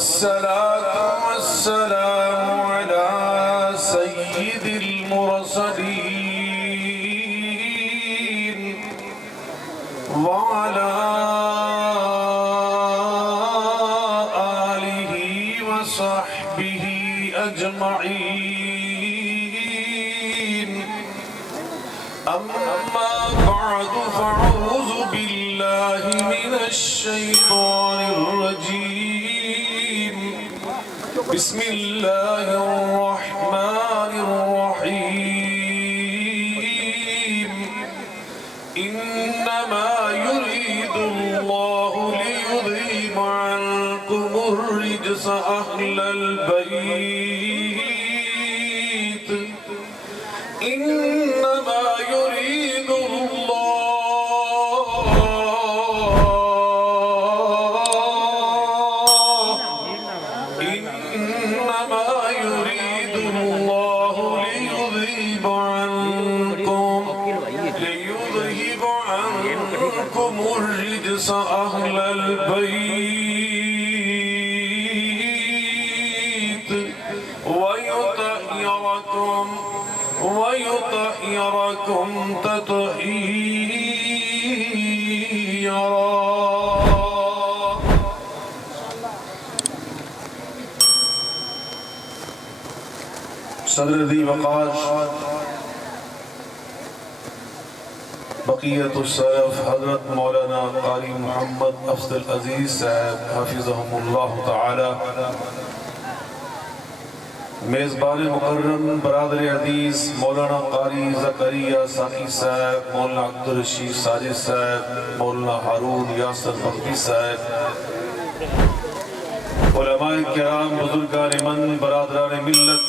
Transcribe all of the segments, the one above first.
والصلاة والسلام على سيد المرسلين وعلى آله وصحبه أجمعين أما بعد فأعوذ بالله من الشيطان الرجيم بسم الله الرحمن الرحيم إنما يريد الله ليذهب عنكم الرجس أهل البيت إنما يريد الله ليذهب عنكم الرجس أهل البيت ويطهركم تطهيرا. صدر ذی وقار بقیت السلف حضرت مولانا قاری محمد افضل عزیز صاحب حفظهم اللہ تعالی، میزبان مکرم برادر عزیز مولانا قاری زکریا ساقی صاحب، مولانا عبدالرشید ساجد صاحب، مولانا ہارون یاسر بختی صاحب، علماء کرام، بزرگان من، برادران ملت،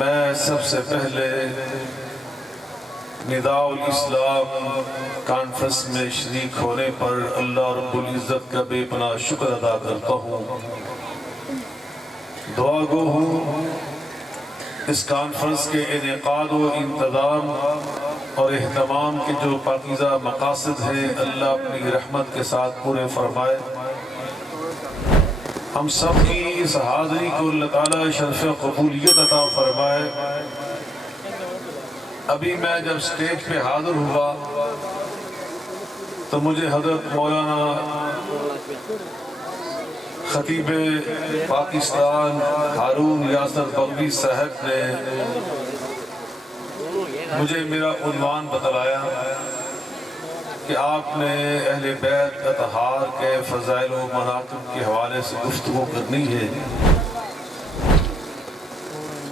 میں سب سے پہلے نداء الاسلام کانفرنس میں شریک ہونے پر اللہ رب العزت کا بے پناہ شکر ادا کرتا ہوں. دعا گو ہوں اس کانفرنس کے انعقاد و انتظام اور اہتمام کے جو پاکیزہ مقاصد ہیں اللہ اپنی رحمت کے ساتھ پورے فرمائے. ہم سب کی اس حاضری کو اللہ تعالیٰ شرف قبولیت عطا فرمائے. ابھی میں جب سٹیج پہ حاضر ہوا تو مجھے حضرت مولانا خطیب پاکستان ہارون یاسر بختی صاحب نے مجھے میرا عنوان بتلایا کہ آپ نے اہل بیت اطہار کے فضائل و مناقب کے حوالے سے گفتگو کرنی ہے.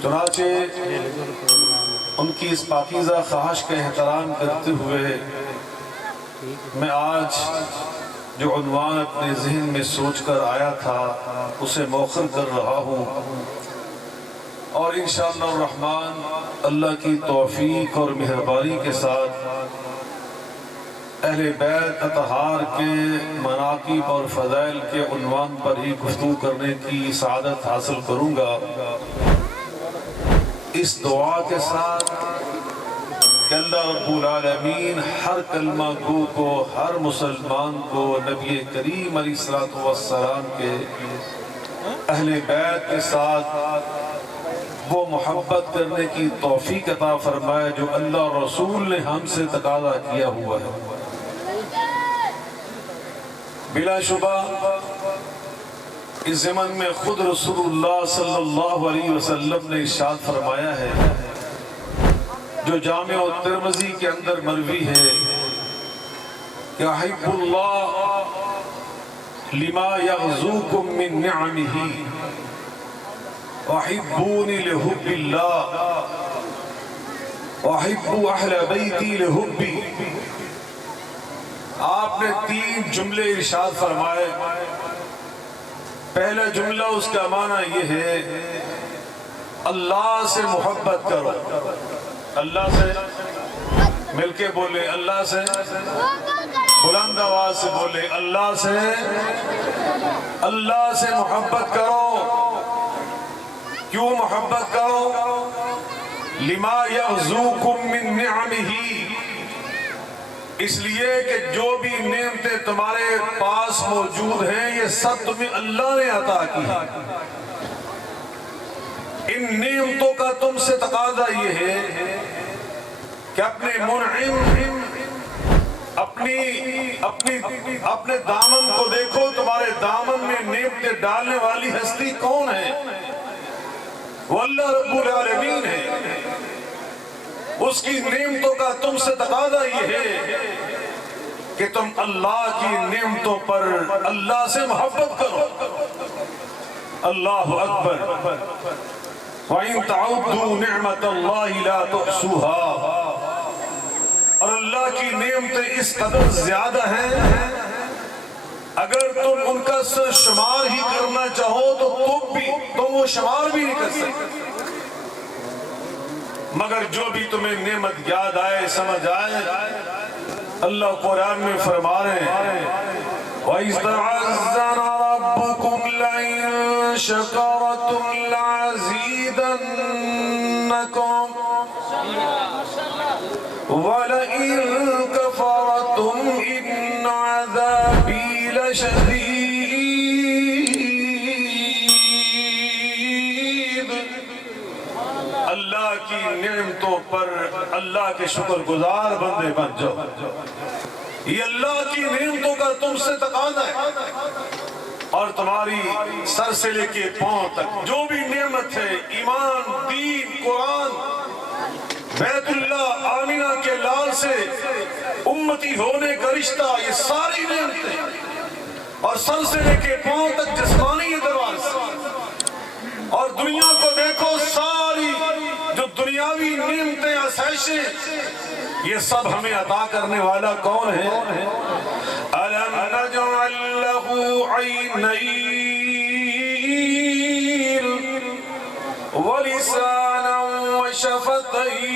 چنانچہ ان کی اس پاکیزہ خواہش کا احترام کرتے ہوئے میں آج جو عنوان اپنے ذہن میں سوچ کر آیا تھا اسے مؤخر کر رہا ہوں، اور انشاءاللہ الرحمن اللہ کی توفیق اور مہربانی کے ساتھ اہل بیت اطہار کے مناقب اور فضائل کے عنوان پر ہی گفتگو کرنے کی سعادت حاصل کروں گا، اس دعا کے ساتھ کہ اللہ رب العالمین ہر کلمہ گو کو، ہر مسلمان کو نبی کریم علیہ السلام کے اہل بیت کے ساتھ وہ محبت کرنے کی توفیق عطا فرمائے جو اللہ رسول نے ہم سے تقاضا کیا ہوا ہے. بلا شبہ اس زمن میں خود رسول اللہ صلی اللہ علیہ وسلم نے ارشاد فرمایا ہے جو جامع ترمذی کے اندر مروی ہے کہ احب اللہ لما یغزوکم من نعمہ وحبونی لحب اللہ وحبو اہل بیتی لحبی. آپ نے 3 جملے ارشاد فرمائے. پہلا جملہ اس کا معنی یہ ہے اللہ سے محبت کرو. اللہ سے مل کے بولے، اللہ سے بلند آواز سے بولے، اللہ سے محبت کرو. کیوں محبت کرو؟ لما یغزوکم من نعمہ، اس لیے کہ جو بھی نعمتیں تمہارے پاس موجود ہیں یہ سب تمہیں اللہ نے عطا کی ہیں۔ ان نعمتوں کا تم سے تقاضا یہ ہے کہ اپنے منعم اپنے دامن کو دیکھو، تمہارے دامن میں نعمتیں ڈالنے والی ہستی کون ہے؟ وہ اللہ رب العالمین ہے۔ اس کی نعمتوں کا تم سے تقاضا یہ ہے کہ تم اللہ کی نعمتوں پر اللہ سے محبت کرو۔ اللہ اکبر۔ وَإِن تَعُدُّوا نِعْمَةَ اللَّهِ لَا تُحْصُوهَا۔ اور اللہ کی نعمتیں اس قدر زیادہ ہیں، اگر تم ان کا سر شمار ہی کرنا چاہو تو تم وہ شمار بھی نہیں کر سکتے۔ مگر جو بھی تمہیں نعمت یاد آئے، سمجھ آئے، اللہ قرآن میں فرما رہے ہیں وَإِذْ تَعَذَّنَ رَبُّكُمْ لَئِن شَكَرْتُمْ لَأَزِيدَنَّكُمْ وَلَئِن كَفَرْتُمْ إِنَّ عَذَابِي لَشَدِيدٌ۔ اللہ کی نعمتوں پر اللہ کے شکر گزار بندے بن جاؤ۔ یہ اللہ کی نعمتوں کا تم سے تقاضا ہے، اور تمہاری سر سے لے کے پاؤں تک جو بھی نعمت ہے، ایمان، دین، قرآن، بیت اللہ، آمینہ کے لال سے امتی ہونے کا رشتہ، یہ ساری نعمتیں، اور سر سے لے کے پاؤں تک جسمانی اعتبار سے، اور دنیا کو دیکھو، ساری جو دنیاوی نعمتیں، آسائشیں، یہ سب ہمیں عطا کرنے والا کون ہے؟ أَلَمْ نَجْعَلْ لَهُ عَيْنَيْنِ وَلِسَانًا وَشَفَتَيْنِ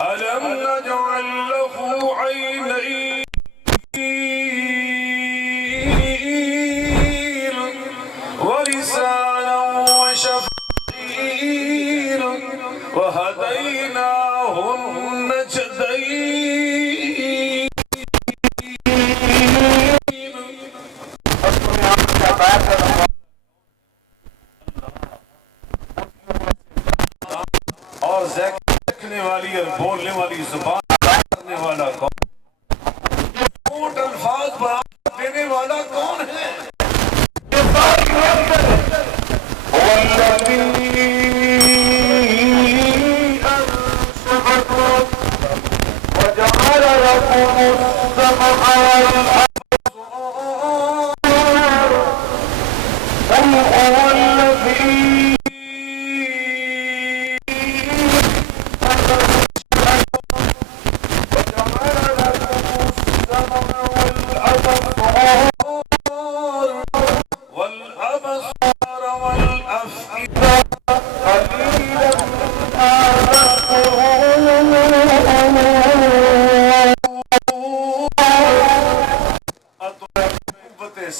أَلَمْ نَجْعَلْ لَهُ عَيْنَيْنِ وَلِسَانًا وَشَفَتَيْنِ وَهَدَيْنَاهُ النَّجْدَيْنِ۔ اور دیکھنے والی اور بولنے والی زبان کرنے والا کون؟ جھوٹ الفاظ بنا دینے والا کون ہے؟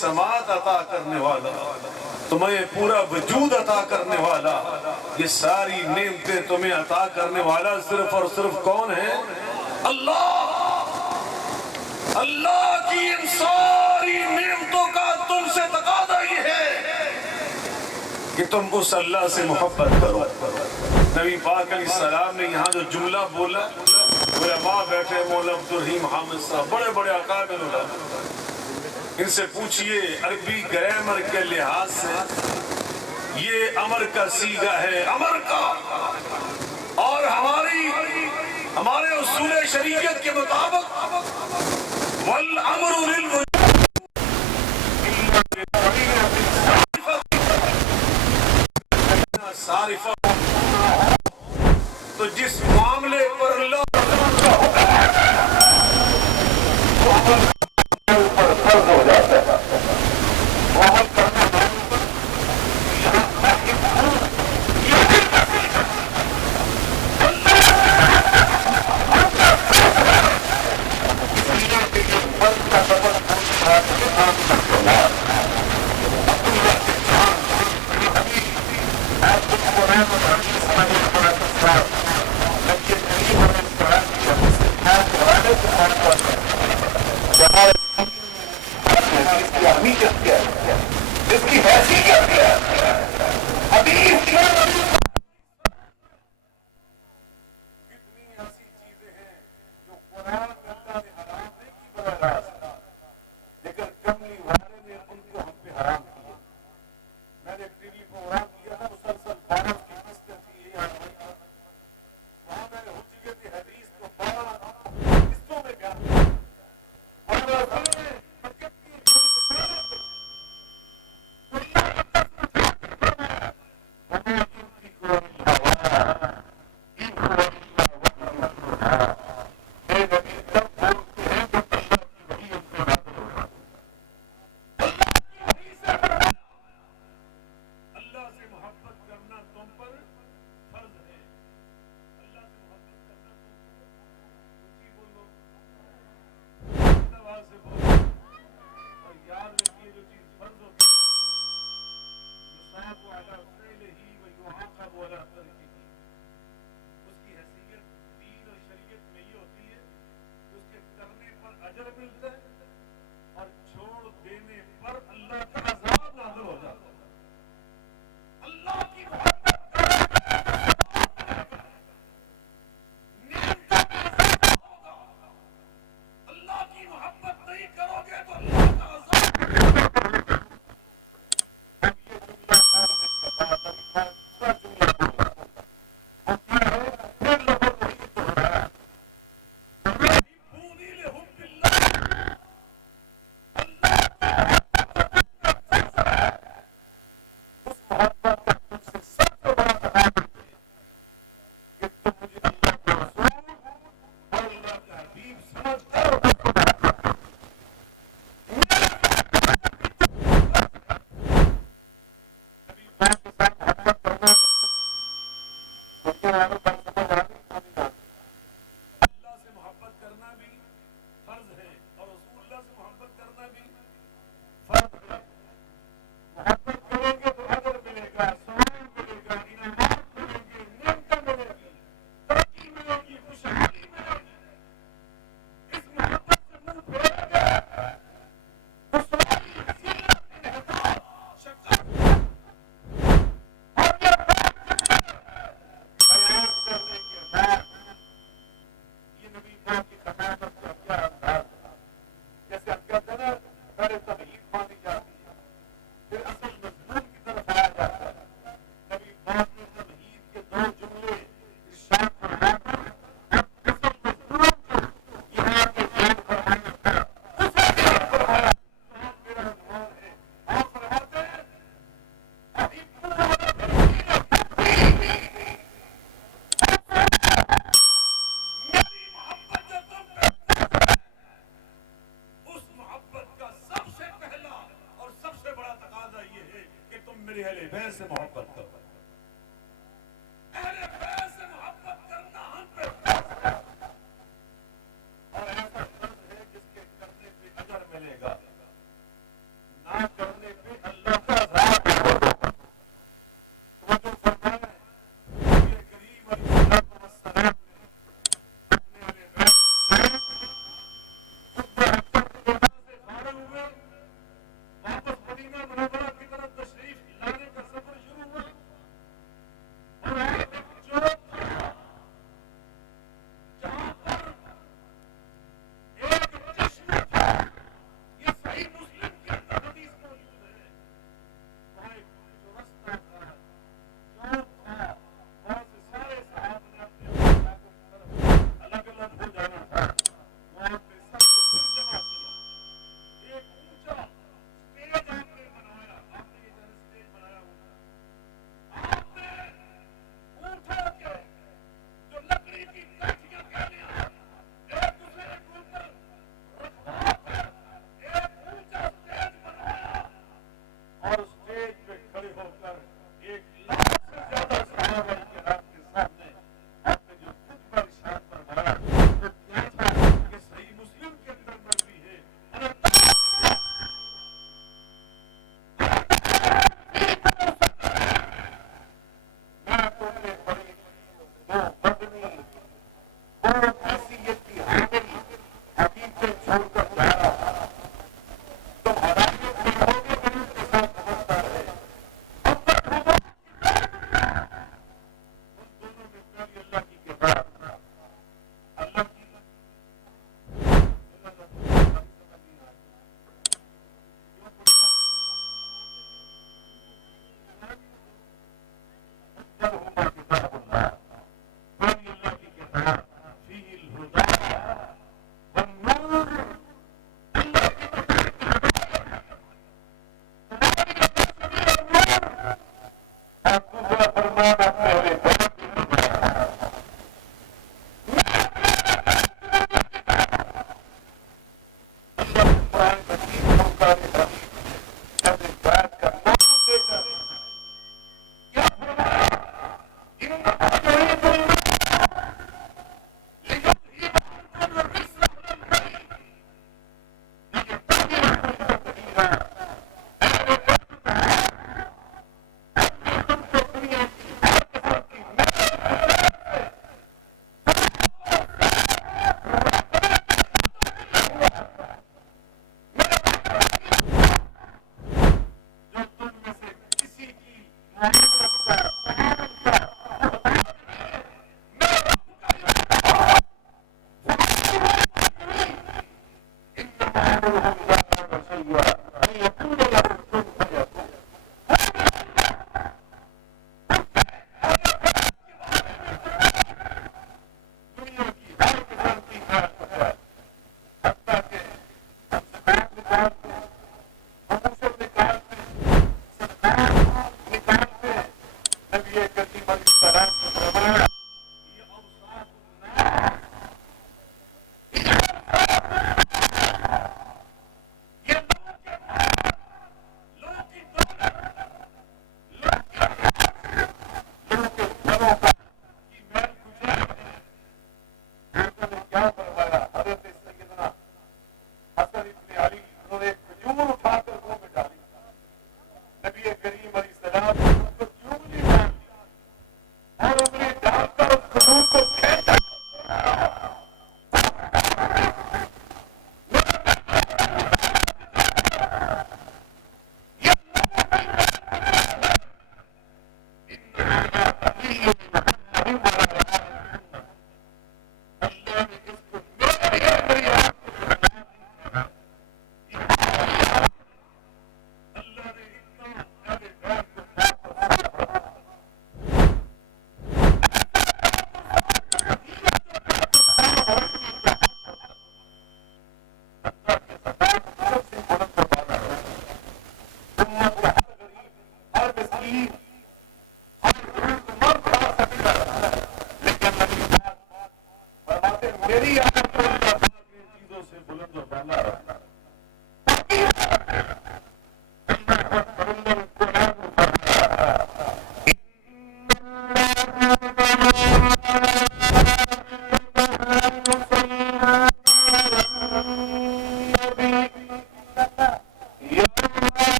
سماعت عطا کرنے والا، تمہیں پورا وجود عطا کرنے والا، یہ ساری نعمتیں تمہیں عطا کرنے والا صرف اور صرف کون ہے؟ اللہ۔ اللہ کی ان ساری نعمتوں کا تم سے تقاضا یہ ہے کہ تم اس اللہ سے محبت کرو۔ نبی پاک علیہ السلام نے یہاں جو جملہ بولا، علماء بیٹھے، مولانا عبدالرحیم حامد صاحب، بڑے بڑے اکابر علماء، ان سے پوچھئے عربی گرامر کے لحاظ سے یہ امر کا صیغہ ہے، امر کا، اور ہمارے اصول شریعت کے مطابق والامر للوجوب صارفہ، تو جس معاملے پر اللہ ہو جاتا ہے حدیث کی اہمیت کیا ہے، اس کی حیثیت کیا ہے، حدیث کیا ہے۔ کتنی ایسی چیزیں ہیں جو قرآن میں اللہ نے حرام نہیں کی براہ راست، لیکن کملی والے نے ان کو ہم پہ حرام کیا۔ میں نے ٹی وی پروگرام کیا تھا، مسلسل 12 کی قسطیں تھی، یہ آج ہوئی تھا، وہاں میں نے حجیت حدیث کو 12 قسطوں میں بیان کیا۔ اللہ سے محبت کرنا تم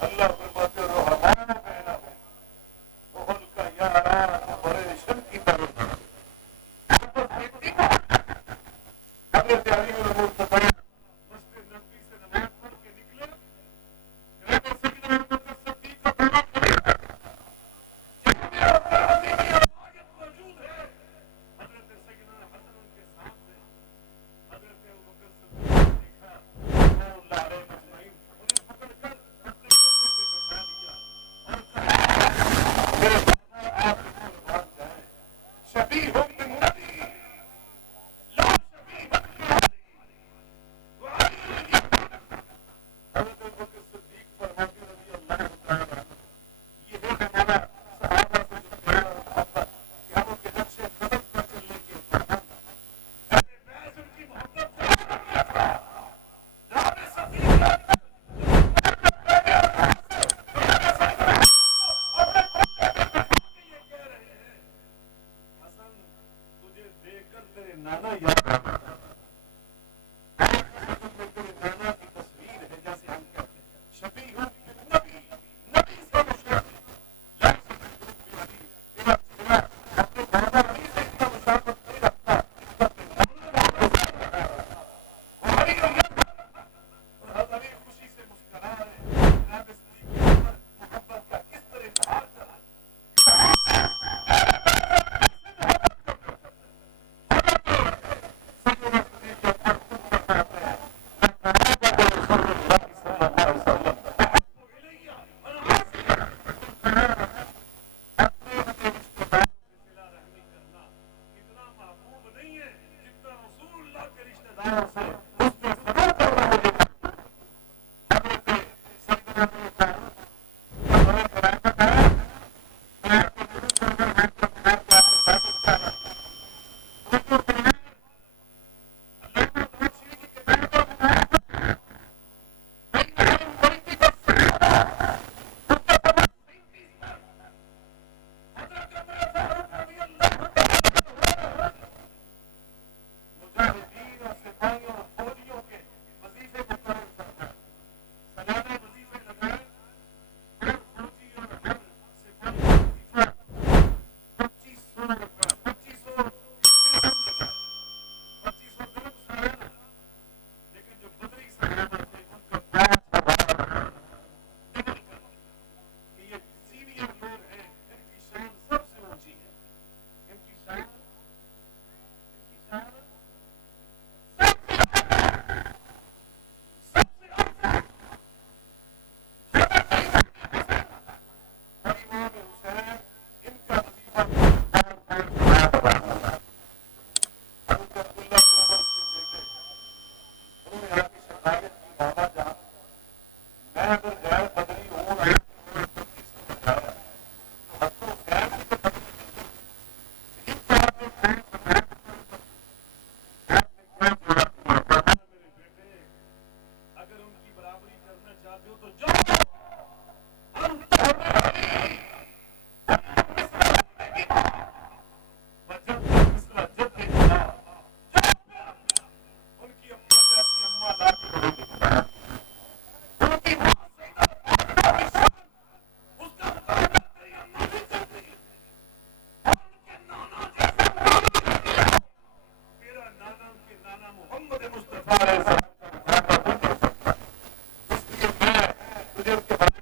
اللہ فرماتے مجھے ان کے بارے